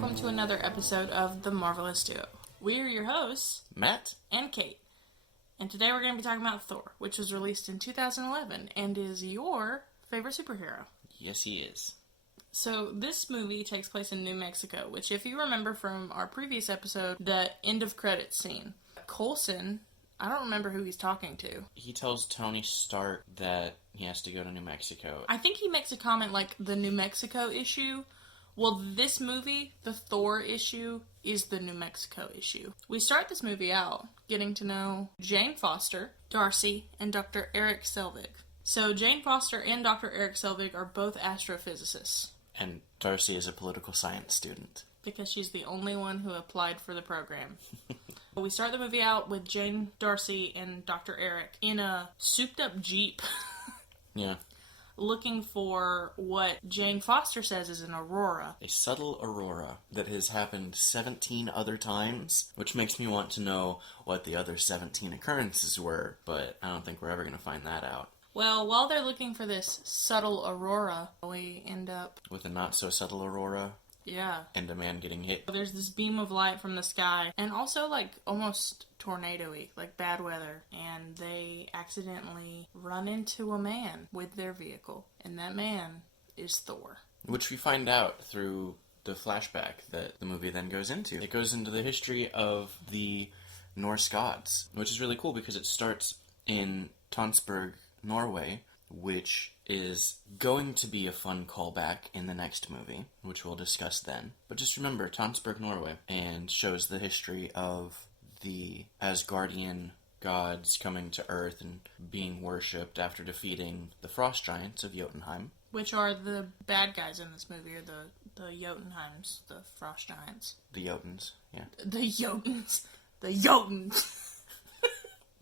welcome to another episode of The Marvelous Duo. We are your hosts, Matt and Cate. And today we're going to be talking about Thor, which was released in 2011 and is your favorite superhero. Yes, he is. So this movie takes place in New Mexico, which if you remember from our previous episode, the end of credits scene. Coulson, I don't remember who he's talking to. He tells Tony Stark that he has to go to New Mexico. I think he makes a comment like the New Mexico issue. Well, this movie, the Thor issue, is the New Mexico issue. We start this movie out getting to know Jane Foster, Darcy, and Dr. Eric Selvig. So Jane Foster and Dr. Eric Selvig are both astrophysicists. And Darcy is a political science student. Because she's the only one who applied for the program. We start the movie out with Jane, Darcy, and Dr. Eric in a souped-up Jeep. Yeah. Looking for what Jane Foster says is an Aurora. A subtle aurora that has happened 17 other times, which makes me want to know what the other 17 occurrences were, but I don't think we're ever going to find that out. Well, while they're looking for this subtle aurora, we end up... With a not-so-subtle aurora. Yeah. And a man getting hit. There's this beam of light from the sky, and also, almost tornado-y, bad weather, and they accidentally run into a man with their vehicle, and that man is Thor. Which we find out through the flashback that the movie then goes into. It goes into the history of the Norse gods, which is really cool because it starts in Tonsberg, Norway, which is going to be a fun callback in the next movie, which we'll discuss then. But just remember, Tonsberg, Norway, and shows the history of the Asgardian gods coming to Earth and being worshipped after defeating the frost giants of Jotunheim. Which are the bad guys in this movie, or the Jotunheims, the frost giants. The Jotuns, yeah. The Jotuns. The Jotuns.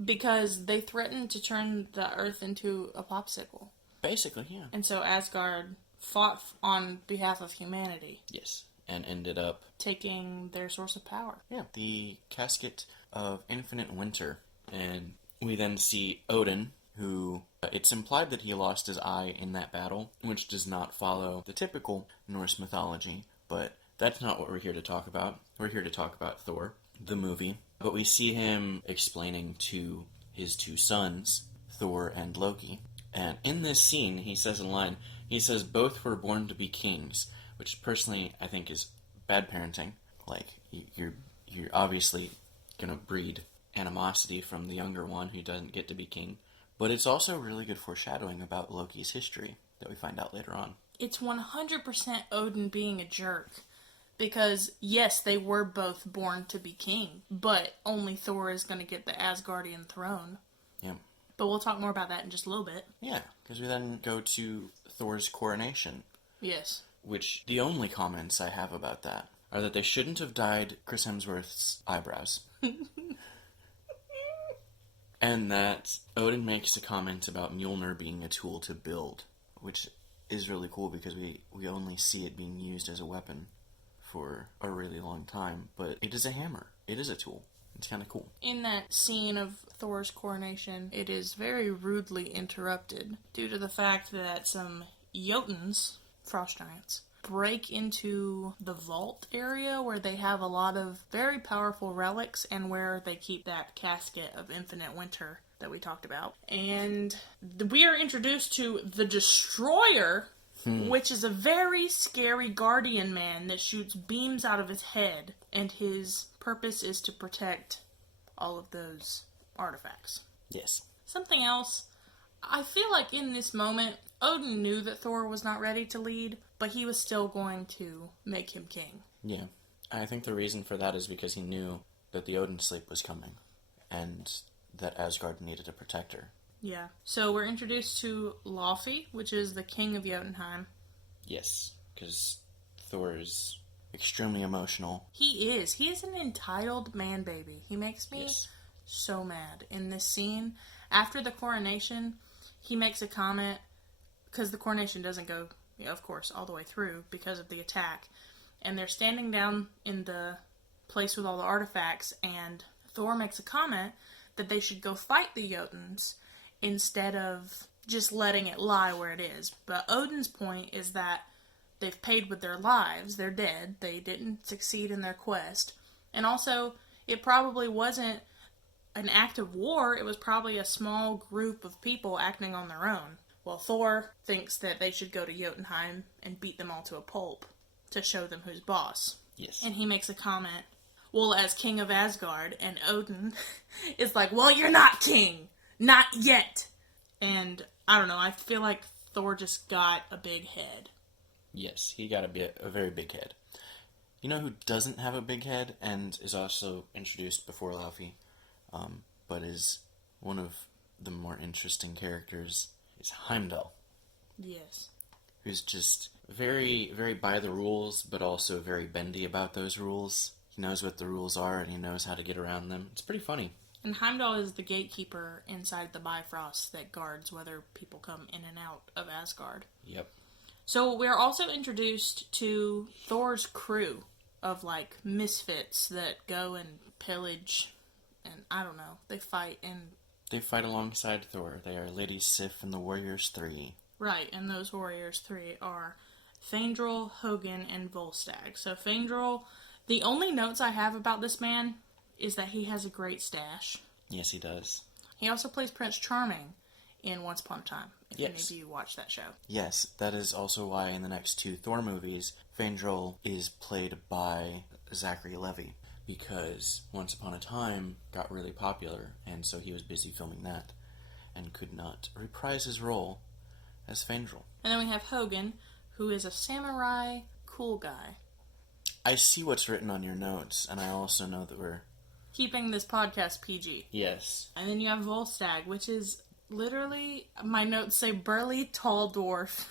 Because they threatened to turn the Earth into a popsicle. Basically, yeah. And so Asgard fought on behalf of humanity. Yes, and ended up... taking their source of power. Yeah, the Casket of Infinite Winter. And we then see Odin, who... it's implied that he lost his eye in that battle, which does not follow the typical Norse mythology, but that's not what we're here to talk about. We're here to talk about Thor, the movie. But we see him explaining to his two sons, Thor and Loki. And in this scene, he says a line, he says, both were born to be kings, which personally I think is bad parenting. You're obviously going to breed animosity from the younger one who doesn't get to be king. But it's also really good foreshadowing about Loki's history that we find out later on. It's 100% Odin being a jerk. Because, yes, they were both born to be king, but only Thor is going to get the Asgardian throne. Yeah. But we'll talk more about that in just a little bit. Yeah, because we then go to Thor's coronation. Yes. Which, the only comments I have about that are that they shouldn't have dyed Chris Hemsworth's eyebrows. And that Odin makes a comment about Mjolnir being a tool to build, which is really cool because we only see it being used as a weapon for a really long time, but it is a hammer. It is a tool. It's kind of cool. In that scene of Thor's coronation, it is very rudely interrupted due to the fact that some Jotuns, frost giants, break into the vault area where they have a lot of very powerful relics and where they keep that casket of infinite winter that we talked about. And we are introduced to the Destroyer, which is a very scary guardian man that shoots beams out of his head, and his purpose is to protect all of those artifacts. Yes. Something else, I feel like in this moment, Odin knew that Thor was not ready to lead, but he was still going to make him king. Yeah. I think the reason for that is because he knew that the Odin sleep was coming, and that Asgard needed a protector. Yeah. So we're introduced to Laufey, which is the king of Jotunheim. Yes, because Thor is extremely emotional. He is. He is an entitled man-baby. He makes me so mad. In this scene, after the coronation, he makes a comment, because the coronation doesn't go, of course, all the way through because of the attack. And they're standing down in the place with all the artifacts, and Thor makes a comment that they should go fight the Jotuns instead of just letting it lie where it is. But Odin's point is that they've paid with their lives. They're dead. They didn't succeed in their quest. And also, it probably wasn't an act of war. It was probably a small group of people acting on their own. Well, Thor thinks that they should go to Jotunheim and beat them all to a pulp to show them who's boss. Yes. And he makes a comment, well, as king of Asgard, and Odin is like, well, you're not king. Not yet. And, I don't know, I feel like Thor just got a big head. Yes, he got a very big head. You know who doesn't have a big head and is also introduced before Laufey, but is one of the more interesting characters, is Heimdall. Yes. Who's just very, very by the rules, but also very bendy about those rules. He knows what the rules are, and he knows how to get around them. It's pretty funny. And Heimdall is the gatekeeper inside the Bifrost that guards whether people come in and out of Asgard. Yep. So we're also introduced to Thor's crew of, like, misfits that go and pillage, and I don't know, they fight alongside Thor. They are Lady Sif and the Warriors 3. Right, and those Warriors 3 are Fandral, Hogun, and Volstagg. So Fandral, the only notes I have about this man is that he has a great stash. Yes, he does. He also plays Prince Charming in Once Upon a Time, if yes. any of you watch that show. Yes, that is also why in the next 2 Thor movies, Fandral is played by Zachary Levi, because Once Upon a Time got really popular, and so he was busy filming that, and could not reprise his role as Fandral. And then we have Hogun, who is a samurai cool guy. I see what's written on your notes, and I also know that we're keeping this podcast PG. Yes. And then you have Volstagg, which is literally, my notes say burly, tall dwarf.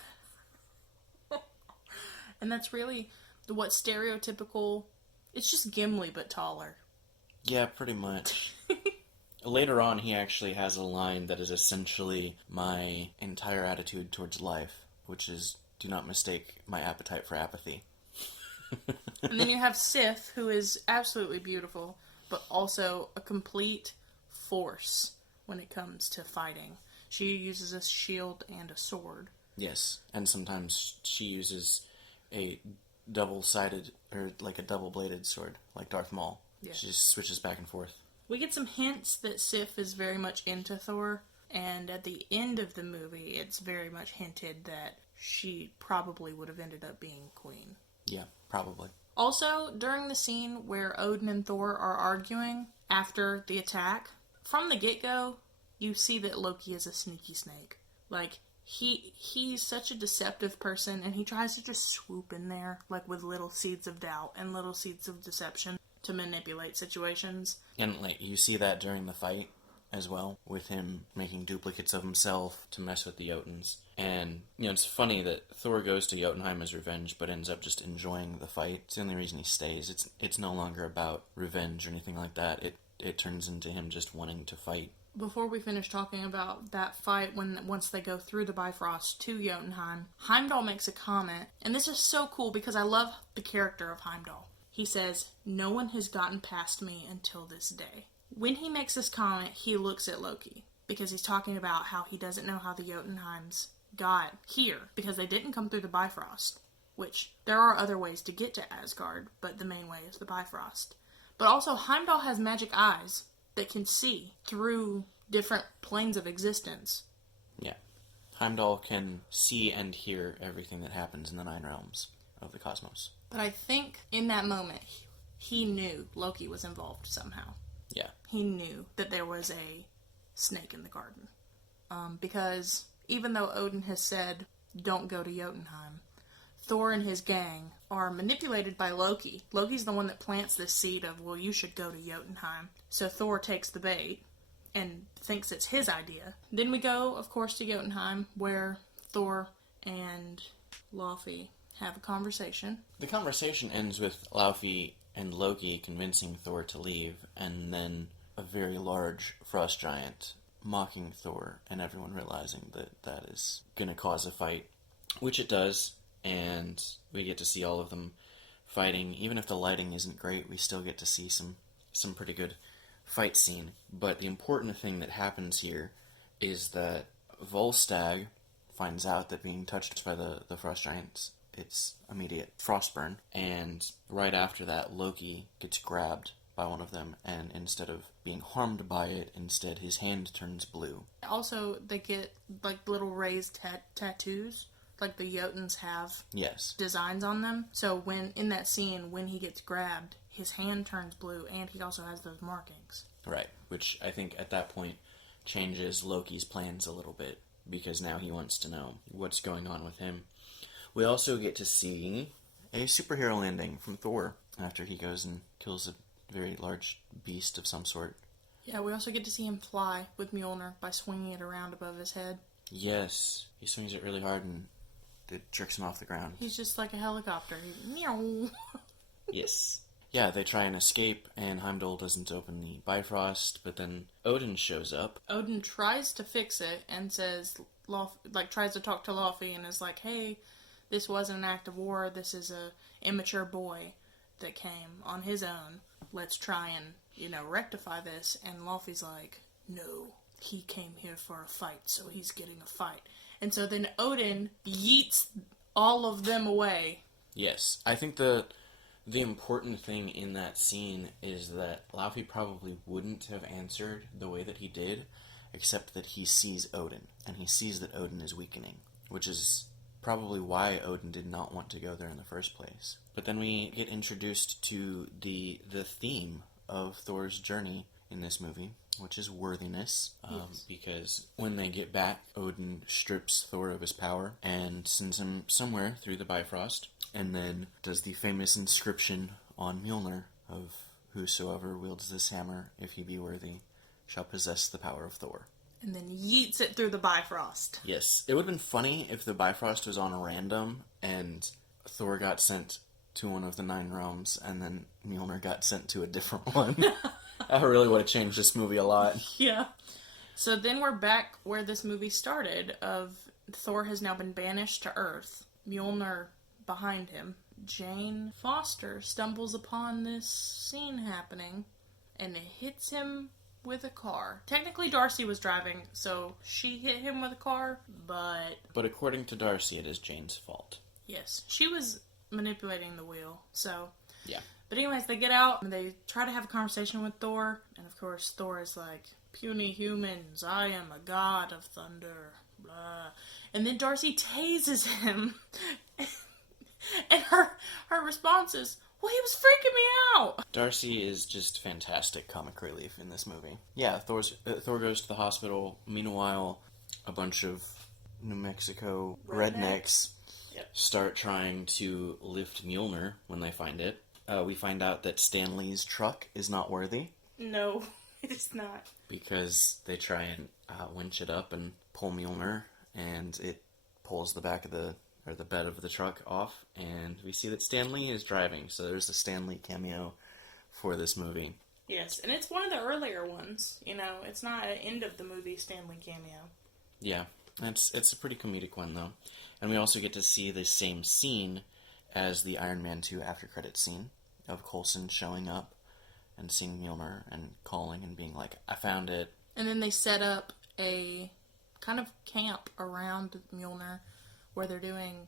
And that's really what stereotypical, it's just Gimli but taller. Yeah, pretty much. Later on, he actually has a line that is essentially my entire attitude towards life, which is, do not mistake my appetite for apathy. And then you have Sif, who is absolutely beautiful, but also a complete force when it comes to fighting. She uses a shield and a sword. Yes, and sometimes she uses a double-sided, or like a double-bladed sword, like Darth Maul. Yeah. She just switches back and forth. We get some hints that Sif is very much into Thor, and at the end of the movie, it's very much hinted that she probably would have ended up being queen. Yeah, probably. Also, during the scene where Odin and Thor are arguing after the attack, from the get-go, you see that Loki is a sneaky snake. Like, he's such a deceptive person, and he tries to just swoop in there, like, with little seeds of doubt and little seeds of deception to manipulate situations. And, like, you see that during the fight as well, with him making duplicates of himself to mess with the Jotuns. And, you know, it's funny that Thor goes to Jotunheim as revenge, but ends up just enjoying the fight. It's the only reason he stays. It's no longer about revenge or anything like that. It turns into him just wanting to fight. Before we finish talking about that fight, once they go through the Bifrost to Jotunheim, Heimdall makes a comment, and this is so cool because I love the character of Heimdall. He says, "No one has gotten past me until this day." When he makes this comment, he looks at Loki, because he's talking about how he doesn't know how the Jotunheims got here, because they didn't come through the Bifrost, which there are other ways to get to Asgard, but the main way is the Bifrost. But also, Heimdall has magic eyes that can see through different planes of existence. Yeah. Heimdall can see and hear everything that happens in the 9 realms of the cosmos. But I think in that moment, he knew Loki was involved somehow. Yeah. He knew that there was a snake in the garden. Because even though Odin has said, don't go to Jotunheim, Thor and his gang are manipulated by Loki. Loki's the one that plants this seed of, well, you should go to Jotunheim. So Thor takes the bait and thinks it's his idea. Then we go, of course, to Jotunheim, where Thor and Laufey have a conversation. The conversation ends with Laufey and Loki convincing Thor to leave, and then a very large frost giant mocking Thor, and everyone realizing that that is going to cause a fight, which it does, and we get to see all of them fighting. Even if the lighting isn't great, we still get to see some pretty good fight scene. But the important thing that happens here is that Volstagg finds out that being touched by the frost giants its immediate frostburn. And right after that, Loki gets grabbed by one of them, and instead of being harmed by it, instead his hand turns blue. Also, they get like little raised tattoos, like the Jotuns have. Yes. Designs on them. So when in that scene, when he gets grabbed, his hand turns blue, and he also has those markings. Right, which I think at that point changes Loki's plans a little bit, because now he wants to know what's going on with him. We also get to see a superhero landing from Thor after he goes and kills a very large beast of some sort. Yeah, we also get to see him fly with Mjolnir by swinging it around above his head. Yes, he swings it really hard and it jerks him off the ground. He's just like a helicopter. Meow. Yes. Yeah, they try and escape, and Heimdall doesn't open the Bifrost, but then Odin shows up. Odin tries to fix it and says, tries to talk to Laufey and is like, hey, this wasn't an act of war. This is a immature boy that came on his own. Let's try and, rectify this. And Laufey's like, no, he came here for a fight, so he's getting a fight. And so then Odin yeets all of them away. Yes, I think the important thing in that scene is that Laufey probably wouldn't have answered the way that he did, except that he sees Odin, and he sees that Odin is weakening, which is probably why Odin did not want to go there in the first place. But then we get introduced to the theme of Thor's journey in this movie, which is worthiness, Yes. because when they get back, Odin strips Thor of his power and sends him somewhere through the Bifrost, and then does the famous inscription on Mjolnir of whosoever wields this hammer, if he be worthy, shall possess the power of Thor. And then yeets it through the Bifrost. Yes, it would have been funny if the Bifrost was on a random and Thor got sent to one of the 9 realms and then Mjolnir got sent to a different one. That really would have changed this movie a lot. Yeah. So then we're back where this movie started, of Thor has now been banished to Earth. Mjolnir behind him. Jane Foster stumbles upon this scene happening and it hits him with a car. Technically Darcy was driving, so she hit him with a car, but... But according to Darcy, it is Jane's fault. Yes, she was manipulating the wheel, so... Yeah. But anyways, they get out and they try to have a conversation with Thor, and of course Thor is like, puny humans, I am a god of thunder, blah. And then Darcy tases him, and her response is, well, he was freaking me out! Darcy is just fantastic comic relief in this movie. Yeah, Thor goes to the hospital. Meanwhile, a bunch of New Mexico rednecks start trying to lift Mjolnir when they find it. We find out that Stan Lee's truck is not worthy. No, it is not. Because they try and winch it up and pull Mjolnir, and it pulls the back of the bed of the truck off, and we see that Stan Lee is driving, so there's a Stan Lee cameo for this movie. Yes, and it's one of the earlier ones, it's not an end of the movie Stan Lee cameo. Yeah, it's a pretty comedic one, though. And we also get to see the same scene as the Iron Man 2 after credits scene of Coulson showing up and seeing Mjolnir and calling and being like, I found it. And then they set up a kind of camp around Mjolnir where they're doing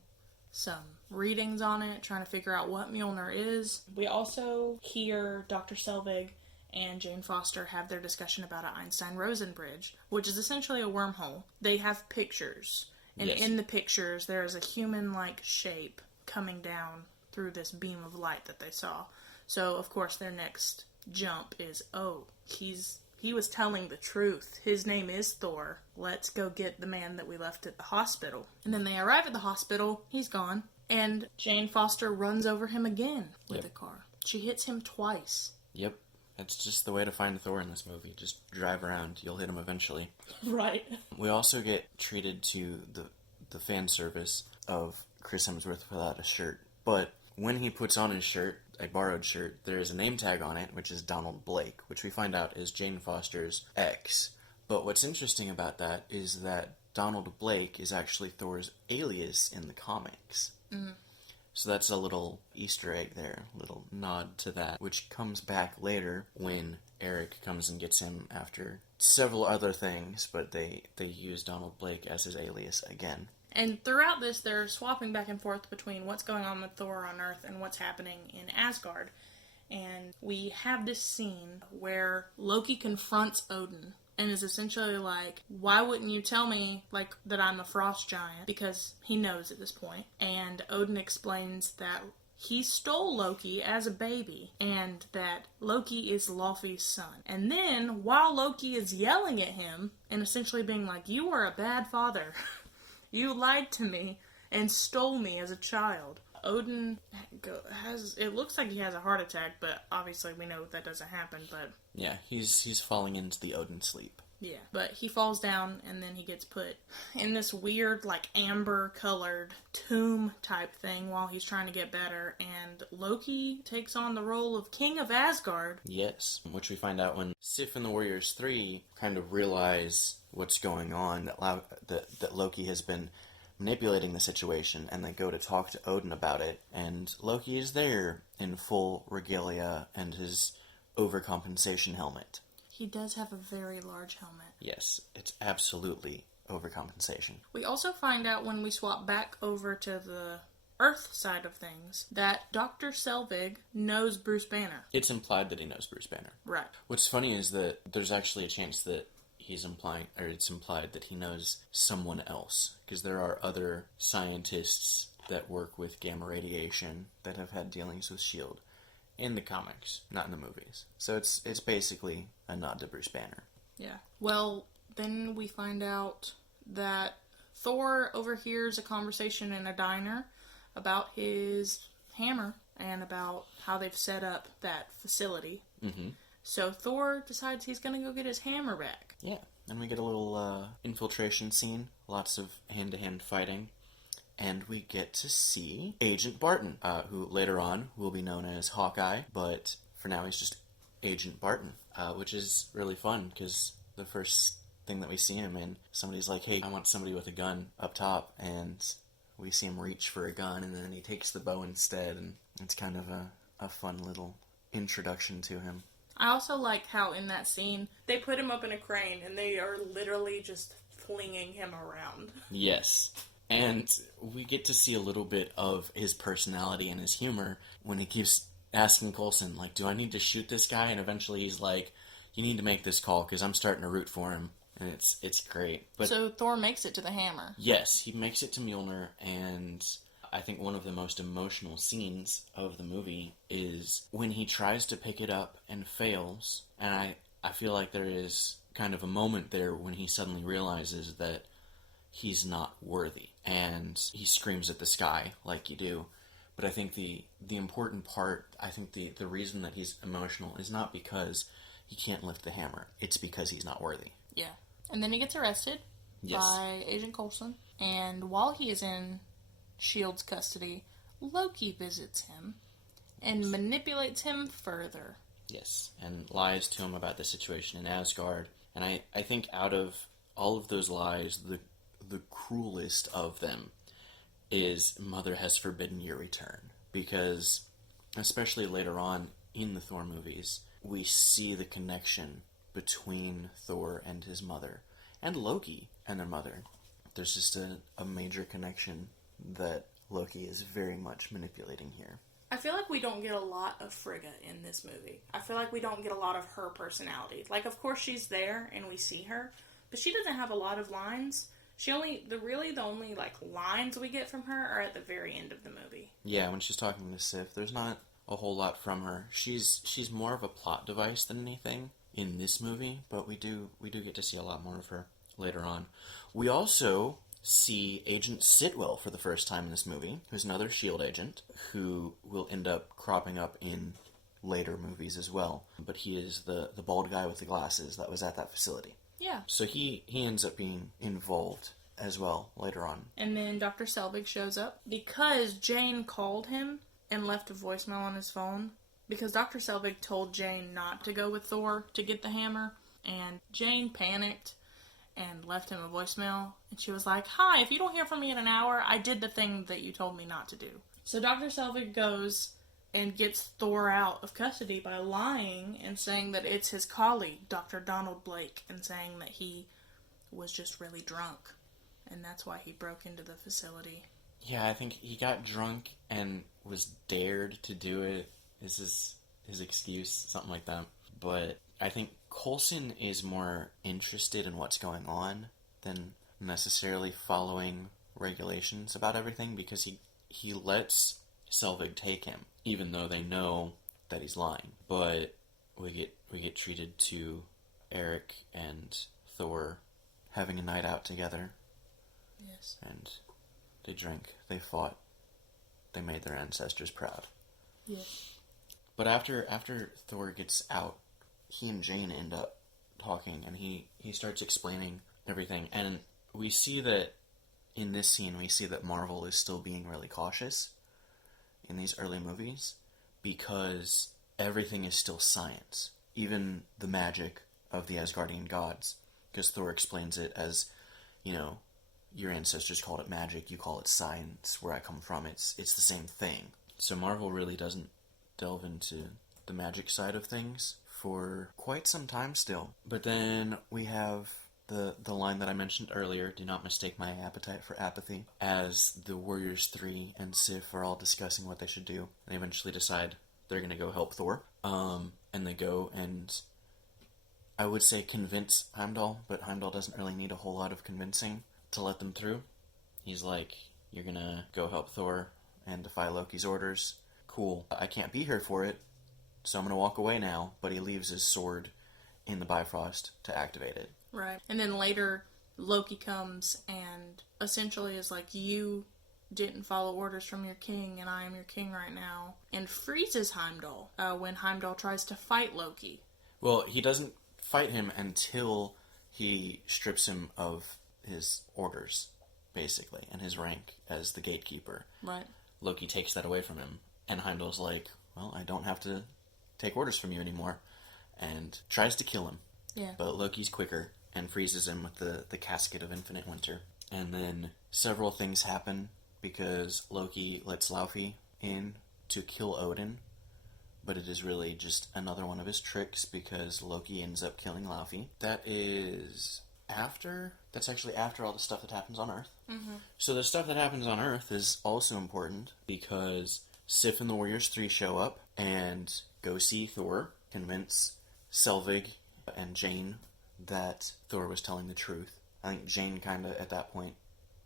some readings on it, trying to figure out what Mjolnir is. We also hear Dr. Selvig and Jane Foster have their discussion about an Einstein-Rosen bridge, which is essentially a wormhole. They have pictures, and Yes. in the pictures there is a human-like shape coming down through this beam of light that they saw. So, of course, their next jump is, oh, he was telling the truth. His name is Thor. Let's go get the man that we left at the hospital. And then they arrive at the hospital. He's gone. And Jane Foster runs over him again with a car. She hits him twice. Yep. That's just the way to find Thor in this movie. Just drive around. You'll hit him eventually. Right. We also get treated to the fan service of Chris Hemsworth without a shirt. But when he puts on his shirt, a borrowed shirt, there's a name tag on it, which is Donald Blake, which we find out is Jane Foster's ex. But what's interesting about that is that Donald Blake is actually Thor's alias in the comics. Mm. So that's a little Easter egg there, a little nod to that, which comes back later when Eric comes and gets him after several other things, but they use Donald Blake as his alias again. And throughout this, they're swapping back and forth between what's going on with Thor on Earth and what's happening in Asgard. And we have this scene where Loki confronts Odin and is essentially like, why wouldn't you tell me, like, that I'm a frost giant? Because he knows at this point. And Odin explains that he stole Loki as a baby, and that Loki is Laufey's son. And then, while Loki is yelling at him, and essentially being like, you are a bad father. You lied to me and stole me as a child. Odin it looks like he has a heart attack, but obviously we know that doesn't happen, but... Yeah, he's falling into the Odin sleep. Yeah, but he falls down and then he gets put in this weird, like, amber-colored tomb type thing while he's trying to get better, and Loki takes on the role of King of Asgard. Yes, which we find out when Sif and the Warriors 3 kind of realize what's going on, that Loki has been manipulating the situation, and they go to talk to Odin about it, and Loki is there in full regalia and his overcompensation helmet. He does have a very large helmet. Yes, it's absolutely overcompensation. We also find out when we swap back over to the Earth side of things that Dr. Selvig knows Bruce Banner. It's implied that he knows Bruce Banner. Right. What's funny is that there's actually a chance that it's implied that he knows someone else, because there are other scientists that work with gamma radiation that have had dealings with S.H.I.E.L.D. in the comics, not in the movies. So it's basically a nod to Bruce Banner. Yeah. Well, then we find out that Thor overhears a conversation in a diner about his hammer and about how they've set up that facility. Mm-hmm. So Thor decides he's going to go get his hammer back. Yeah, and we get a little infiltration scene, lots of hand-to-hand fighting, and we get to see Agent Barton, who later on will be known as Hawkeye, but for now he's just Agent Barton, which is really fun, because the first thing that we see him in, somebody's like, hey, I want somebody with a gun up top, and we see him reach for a gun, and then he takes the bow instead, and it's kind of a fun little introduction to him. I also like how in that scene, they put him up in a crane, and they are literally just flinging him around. Yes. And we get to see a little bit of his personality and his humor when he keeps asking Coulson, like, do I need to shoot this guy? And eventually he's like, you need to make this call, because I'm starting to root for him. And it's great. But so Thor makes it to the hammer. Yes, he makes it to Mjolnir, and I think one of the most emotional scenes of the movie is when he tries to pick it up and fails. And I feel like there is kind of a moment there when he suddenly realizes that he's not worthy. And he screams at the sky like you do. But I think the important part, I think the reason that he's emotional is not because he can't lift the hammer. It's because he's not worthy. Yeah. And then he gets arrested by Agent Coulson. And while he is in S.H.I.E.L.D.'s custody, Loki visits him and manipulates him further. Yes, and lies to him about the situation in Asgard. And I think out of all of those lies, the cruelest of them is Mother has forbidden your return. Because, especially later on in the Thor movies, we see the connection between Thor and his mother, and Loki and their mother. There's just a major connection that Loki is very much manipulating here. I feel like we don't get a lot of Frigga in this movie. I feel like we don't get a lot of her personality. Like, of course she's there and we see her, but she doesn't have a lot of lines. The only like lines we get from her are at the very end of the movie. Yeah, when she's talking to Sif, there's not a whole lot from her. She's more of a plot device than anything in this movie, but we do get to see a lot more of her later on. We also see Agent Sitwell for the first time in this movie, who's another S.H.I.E.L.D. agent, who will end up cropping up in later movies as well. But he is the bald guy with the glasses that was at that facility. Yeah. So he ends up being involved as well later on. And then Dr. Selvig shows up because Jane called him and left a voicemail on his phone. Because Dr. Selvig told Jane not to go with Thor to get the hammer. And Jane panicked and left him a voicemail. And she was like, hi, if you don't hear from me in an hour, I did the thing that you told me not to do. So Dr. Selvig goes and gets Thor out of custody by lying and saying that it's his colleague, Dr. Donald Blake, and saying that he was just really drunk and that's why he broke into the facility. Yeah, I think he got drunk and was dared to do it, is his excuse, something like that. But I think Coulson is more interested in what's going on than necessarily following regulations about everything, because he lets Selvig take him, even though they know that he's lying. But we get treated to Eric and Thor having a night out together. Yes. And they drank, they fought, they made their ancestors proud. Yes. But after Thor gets out, he and Jane end up talking, and he starts explaining everything. And we see that in this scene, we see that Marvel is still being really cautious in these early movies, because everything is still science. Even the magic of the Asgardian gods. Because Thor explains it as, your ancestors called it magic, you call it science. Where I come from, it's the same thing. So Marvel really doesn't delve into the magic side of things for quite some time still. But then we have the line that I mentioned earlier, do not mistake my appetite for apathy, as the Warriors 3 and Sif are all discussing what they should do. They eventually decide they're going to go help Thor. And they go and, I would say, convince Heimdall, but Heimdall doesn't really need a whole lot of convincing to let them through. He's like, you're going to go help Thor and defy Loki's orders. Cool. I can't be here for it, so I'm going to walk away now. But he leaves his sword in the Bifrost to activate it. Right. And then later, Loki comes and essentially is like, you didn't follow orders from your king, and I am your king right now, and freezes Heimdall when Heimdall tries to fight Loki. Well, he doesn't fight him until he strips him of his orders, basically, and his rank as the gatekeeper. Right. Loki takes that away from him, and Heimdall's like, well, I don't have to take orders from you anymore, and tries to kill him. Yeah. But Loki's quicker and freezes him with the casket of infinite winter. And then several things happen, because Loki lets Laufey in to kill Odin, but it is really just another one of his tricks, because Loki ends up killing Laufey. That's actually after all the stuff that happens on Earth. Mm-hmm. So the stuff that happens on Earth is also important, because Sif and the Warriors 3 show up and go see Thor, convince Selvig and Jane that Thor was telling the truth. I think Jane kind of, at that point,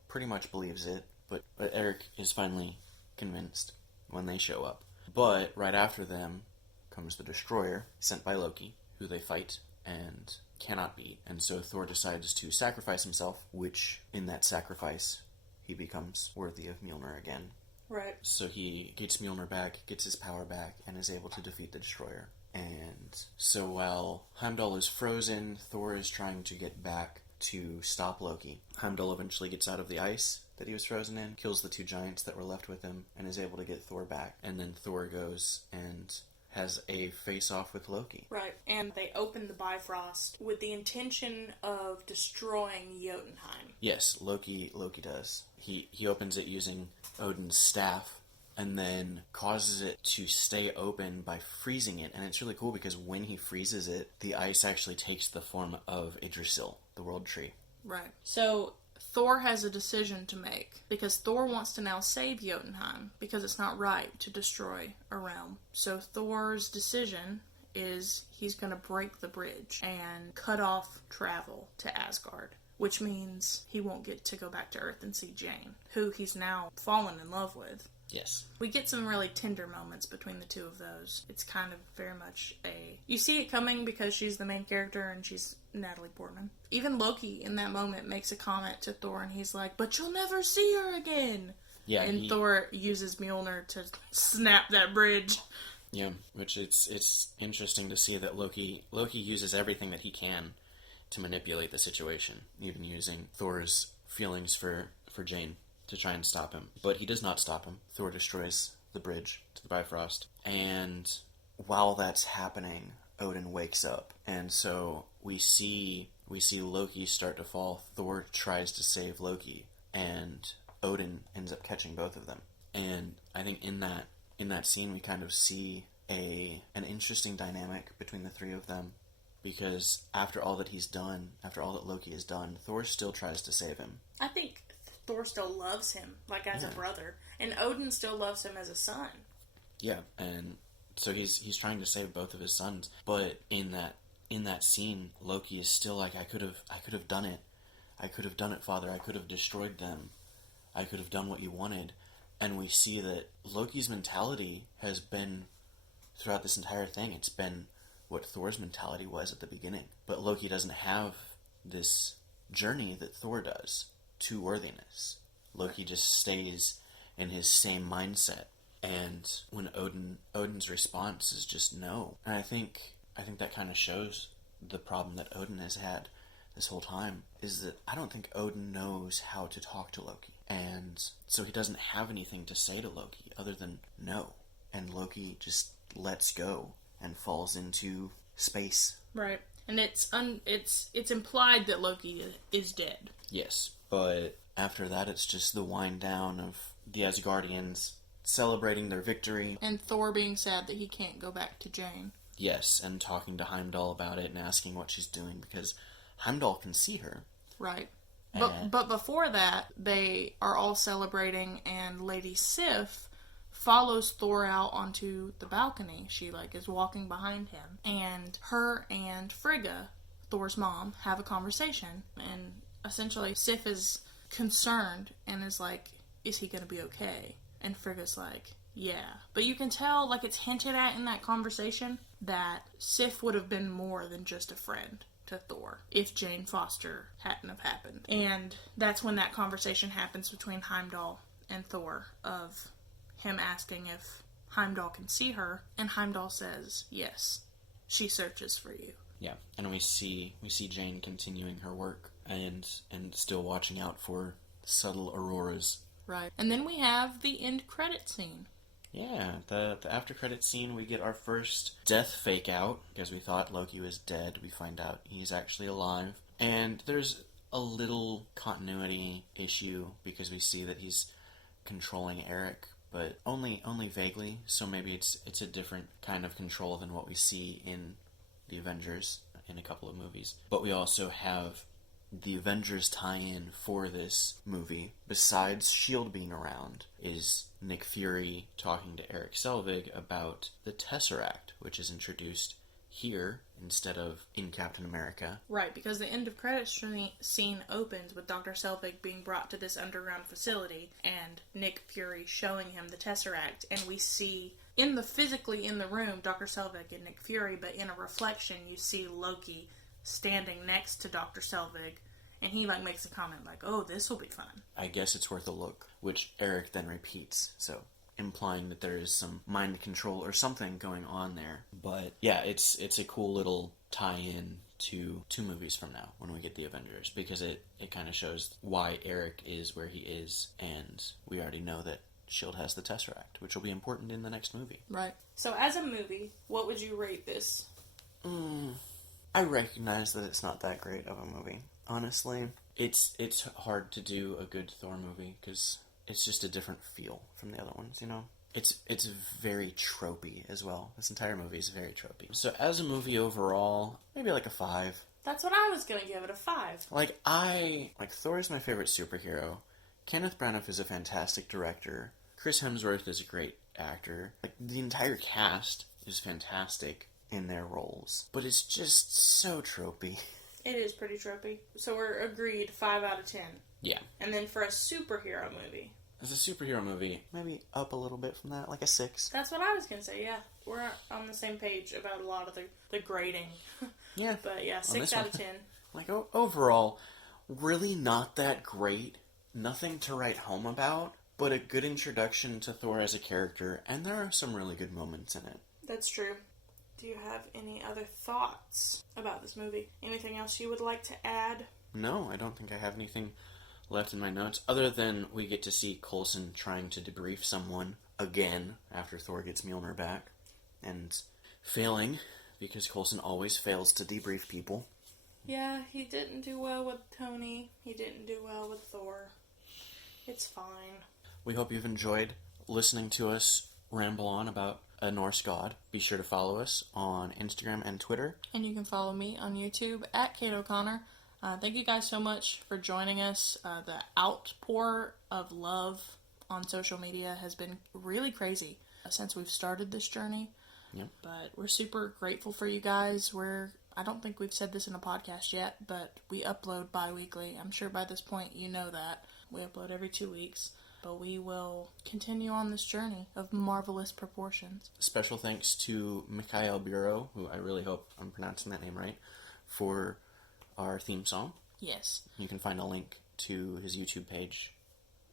pretty much believes it, but Eric is finally convinced when they show up. But right after them comes the Destroyer, sent by Loki, who they fight and cannot beat. And so Thor decides to sacrifice himself, which, in that sacrifice, he becomes worthy of Mjolnir again. Right. So he gets Mjolnir back, gets his power back, and is able to defeat the Destroyer. And so while Heimdall is frozen, Thor is trying to get back to stop Loki. Heimdall eventually gets out of the ice that he was frozen in, kills the two giants that were left with him, and is able to get Thor back. And then Thor goes and has a face-off with Loki. Right. And they open the Bifrost with the intention of destroying Jotunheim. Yes, Loki does. He opens it using Odin's staff, and then causes it to stay open by freezing it. And it's really cool, because when he freezes it, the ice actually takes the form of Yggdrasil, the world tree. Right. So Thor has a decision to make, because Thor wants to now save Jotunheim, because it's not right to destroy a realm. So Thor's decision is he's going to break the bridge and cut off travel to Asgard, which means he won't get to go back to Earth and see Jane, who he's now fallen in love with. Yes. We get some really tender moments between the two of those. It's kind of very much you see it coming, because she's the main character and she's Natalie Portman. Even Loki in that moment makes a comment to Thor, and he's like, but you'll never see her again. Yeah. And Thor uses Mjolnir to snap that bridge. Yeah, which it's interesting to see that Loki uses everything that he can to manipulate the situation, even using Thor's feelings for Jane to try and stop him. But he does not stop him. Thor destroys the bridge to the Bifrost. And while that's happening, Odin wakes up. And so we see Loki start to fall. Thor tries to save Loki, and Odin ends up catching both of them. And I think in that scene we kind of see an interesting dynamic between the three of them, because after all that he's done, after all that Loki has done, Thor still tries to save him. I think Thor still loves him, like, as a brother. And Odin still loves him as a son. Yeah, and so he's trying to save both of his sons. But in that scene, Loki is still like, I could have done it. I could have done it, Father. I could have destroyed them. I could have done what you wanted. And we see that Loki's mentality has been, throughout this entire thing, it's been what Thor's mentality was at the beginning. But Loki doesn't have this journey that Thor does to worthiness. Loki just stays in his same mindset. And when Odin's response is just no. And I think that kind of shows the problem that Odin has had this whole time, is that I don't think Odin knows how to talk to Loki. And so he doesn't have anything to say to Loki other than no. And Loki just lets go and falls into space. Right. And it's implied that Loki is dead. Yes, but after that it's just the wind down of the Asgardians celebrating their victory. And Thor being sad that he can't go back to Jane. Yes, and talking to Heimdall about it and asking what she's doing, because Heimdall can see her. Right. But before that, they are all celebrating, and Lady Sif follows Thor out onto the balcony. She, is walking behind him. And her and Frigga, Thor's mom, have a conversation. And essentially, Sif is concerned and is like, is he going to be okay? And Frigga's like, yeah. But you can tell, it's hinted at in that conversation, that Sif would have been more than just a friend to Thor if Jane Foster hadn't have happened. And that's when that conversation happens between Heimdall and Thor, of him asking if Heimdall can see her, and Heimdall says, yes, she searches for you. Yeah, and we see Jane continuing her work and still watching out for subtle auroras. Right. And then we have the end credit scene. Yeah, the after credit scene, we get our first death fake out, because we thought Loki was dead. We find out he's actually alive. And there's a little continuity issue, because we see that he's controlling Eric, but only vaguely, so maybe it's a different kind of control than what we see in the Avengers in a couple of movies. But we also have the Avengers tie-in for this movie, besides S.H.I.E.L.D. being around, is Nick Fury talking to Eric Selvig about the Tesseract, which is introduced here instead of in Captain America. Right, because the end of credits scene opens with Dr. Selvig being brought to this underground facility and Nick Fury showing him the Tesseract, and we see physically in the room Dr. Selvig and Nick Fury, but in a reflection you see Loki standing next to Dr. Selvig, and he makes a comment oh, this will be fun. I guess it's worth a look, which Eric then repeats, so implying that there is some mind control or something going on there. But yeah, it's a cool little tie-in to 2 movies from now when we get the Avengers, because it kind of shows why Eric is where he is, and we already know that S.H.I.E.L.D. has the Tesseract, which will be important in the next movie. Right. So as a movie, what would you rate this? I recognize that it's not that great of a movie. Honestly, it's hard to do a good Thor movie, because it's just a different feel from the other ones, you know? It's very tropey as well. This entire movie is very tropey. So as a movie overall, maybe a 5. That's what I was gonna give it, a 5. Thor is my favorite superhero. Kenneth Branagh is a fantastic director. Chris Hemsworth is a great actor. The entire cast is fantastic in their roles. But it's just so tropey. It is pretty tropey. So we're agreed 5 out of 10. Yeah. And then for a superhero movie. As a superhero movie, maybe up a little bit from that, a 6. That's what I was going to say, yeah. We're on the same page about a lot of the grading. Yeah. But yeah, 6 out of 10. Overall, really not that great. Nothing to write home about, but a good introduction to Thor as a character, and there are some really good moments in it. That's true. Do you have any other thoughts about this movie? Anything else you would like to add? No, I don't think I have anything left in my notes, other than we get to see Coulson trying to debrief someone again after Thor gets Mjolnir back, and failing, because Coulson always fails to debrief people. Yeah, he didn't do well with Tony. He didn't do well with Thor. It's fine. We hope you've enjoyed listening to us ramble on about a Norse god. Be sure to follow us on Instagram and Twitter. And you can follow me on YouTube at Cate O'Connor. Thank you guys so much for joining us. The outpour of love on social media has been really crazy since we've started this journey. Yep. But we're super grateful for you guys. I don't think we've said this in a podcast yet, but we upload bi-weekly. I'm sure by this point you know that. We upload every 2 weeks. But we will continue on this journey of marvelous proportions. Special thanks to Mikhael Bureau, who I really hope I'm pronouncing that name right, for our theme song. Yes. You can find a link to his YouTube page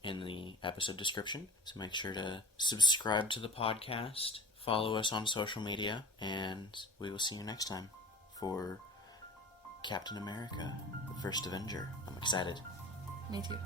in the episode description. So make sure to subscribe to the podcast, follow us on social media, and we will see you next time for Captain America, the First Avenger. I'm excited. Me too.